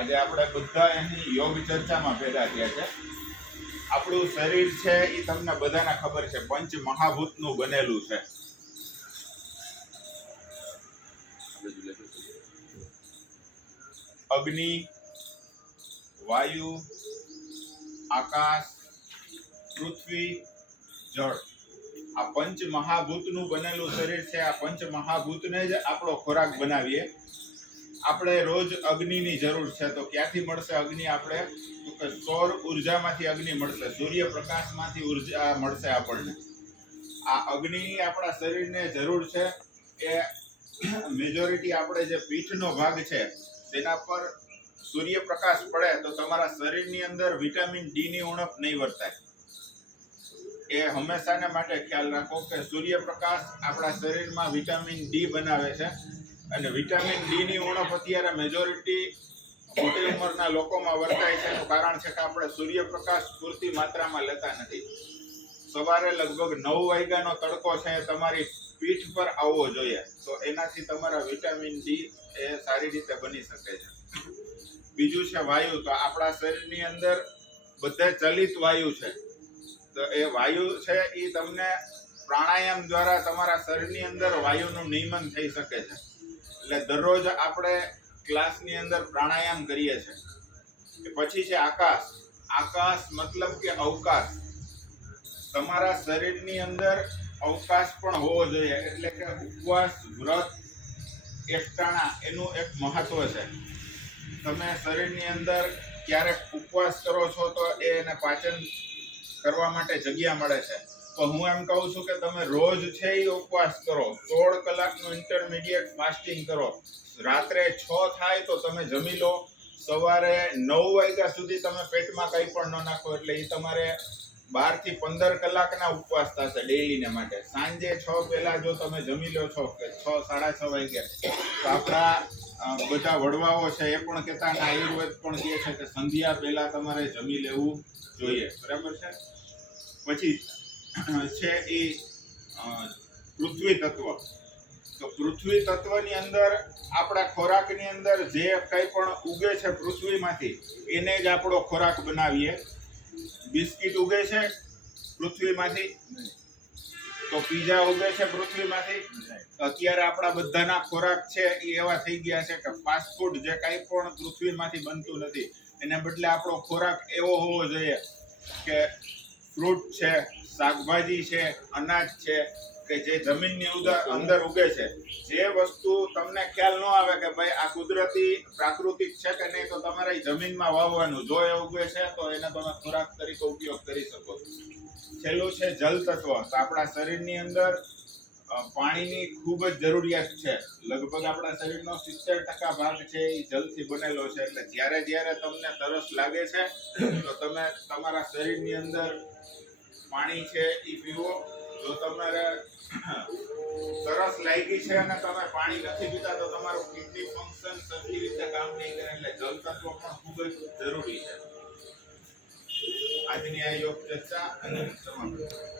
આજે આપણે બધા એની યોગ ચર્ચામાં ભેગા થયા છે। આપણું શરીર છે એ તમને બધાને ખબર છે પંચ મહાભૂતનું બનેલું છે। અગ્નિ, વાયુ, આકાશ, પૃથ્વી, જળ, આ પંચ મહાભૂતનું બનેલું શરીર છે। આ પંચ મહાભૂતને જ આપણો ખોરાક બનાવીએ। આપણે રોજ અગ્નિની જરૂર છે, તો ક્યાંથી મળશે અગ્નિ? આપણે સૌર ઉર્જામાંથી અગ્નિ મળશે, સૂર્યપ્રકાશમાંથી ઉર્જા મળશે આપણને। આ અગ્નિની આપણા શરીરને જરૂર છે। એ મેજોરિટી આપણે જે પીઠનો ભાગ છે તેના પર સૂર્યપ્રકાશ પડે તો તમારા શરીરની અંદર વિટામિન ડી ની ઉણપ નહીં વર્તાય। એ હંમેશાને માટે ખ્યાલ રાખો કે સૂર્યપ્રકાશ આપણા શરીરમાં વિટામિન ડી બનાવે છે, અને વિટામિન ડી ની ઉણપ અત્યારે મેજોરિટી મોટી ઉંમરના લોકોમાં વર્તાય છે। એનું કારણ છે કે આપણે સૂર્યપ્રકાશ પૂરતી માત્રામાં લેતા નથી। સવારે લગભગ 9 વાગ્યાનો તડકો છે તમારી પીઠ પર આવવો જોઈએ, તો એનાથી તમારા વિટામિન ડી એ સારી રીતે બની શકે છે। બીજું છે વાયુ। તો આપણા શરીરની અંદર બધા ચલિત વાયુ છે, તો એ વાયુ છે એ તમને પ્રાણાયામ દ્વારા તમારા શરીરની અંદર વાયુનું નિયમન થઈ શકે છે। એટલે દરરોજ આપણે ક્લાસની અંદર પ્રાણાયામ કરીએ છીએ। પછી છે આકાશ। આકાશ મતલબ કે અવકાશ। તમારા શરીરની અંદર અવકાશ પણ હોવો જોઈએ, એટલે કે ઉપવાસ, વ્રત, એકટાણા એનું એક મહત્વ છે। તમે શરીરની અંદર ક્યારેક ઉપવાસ કરો છો તો એને પાચન કરવા માટે જગ્યા મળે છે। તો હું એમ કહું છું કે તમે રોજ છે એ ઉપવાસ કરો, 16 કલાકનું ઇન્ટરમીડિયેટ ફાસ્ટિંગ કરો। રાત્રે 6 થાય તો તમે જમી લો, સવારે 9 વાગ્યા સુધી તમે પેટમાં કંઈ પણ ન નાખો, એટલે એ તમારે 12 થી 15 કલાકના ઉપવાસ થશે ડેઈલીને માટે। સાંજે 6 પહેલા જો તમે જમી લો છો કે 6, 6:30 વાગ્યા, તો આપણા બધા વડવાઓ છે એ પણ કહેતા, અને આયુર્વેદ પણ કહે છે કે સંધ્યા પહેલા તમારે જમી લેવું જોઈએ, બરાબર છે। પછી છે એ પૃથ્વી તત્વ। તો પૃથ્વી તત્વની અંદર આપણા ખોરાકની અંદર જે કંઈ પણ ઉગે છે પૃથ્વીમાંથી એને જ આપણો ખોરાક બનાવીએ। બિસ્કિટ ઉગે છે પૃથ્વીમાંથી, તો પીઝા ઉગે છે પૃથ્વીમાંથી। અત્યારે આપણા બધાના ખોરાક છે એ એવા થઈ ગયા છે કે ફાસ્ટ ફૂડ જે કાંઈ પણ પૃથ્વીમાંથી બનતું નથી, એને બદલે આપણો ખોરાક એવો હોવો જોઈએ કે ફ્રૂટ છે, શાકભાજી છે, અનાજ છે, કે જે જમીનની અંદર ઉગે છે। જે વસ્તુ તમને ખ્યાલ ન આવે કે ભાઈ આ કુદરતી પ્રાકૃતિક છે કે નહીં, તો તમારે જમીનમાં વાવવાનું, જો એ ઉગે છે તો એને તમે ખોરાક તરીકે ઉપયોગ કરી શકો છો। છેલ્લું છે જલ તત્વ। તો આપણા શરીરની અંદર પાણીની ખૂબ જ જરૂરિયાત છે। લગભગ આપણા શરીરનો 70% ભાગ છે એ જલથી બનેલો છે। એટલે જ્યારે તમને તરસ લાગે છે તો તમે તમારા શરીરની અંદર પાણી છે એ પીવો। જો તમારે તરસ લાગી છે અને તમે પાણી નથી પીતા તો તમારું કિડની ફંક્શન સરખી રીતે કામ નહીં કરે। એટલે જલ તત્વ પણ ખૂબ જ જરૂરી છે। આજની આ યોગ ચર્ચા અને સમાપ્ત।